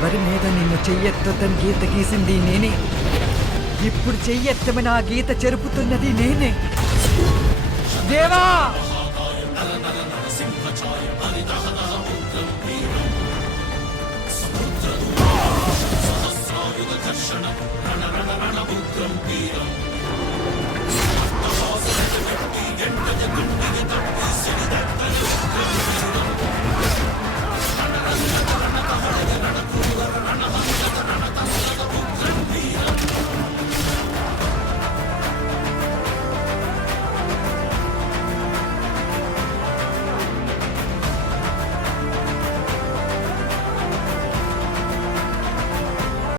ఎవరి మీద నిన్ను చెయ్యెత్తొద్దని గీత గీసింది నేనే. ఇప్పుడు చెయ్యెత్తమని ఆ గీత చెరుపుతున్నది నేనే. దేవా!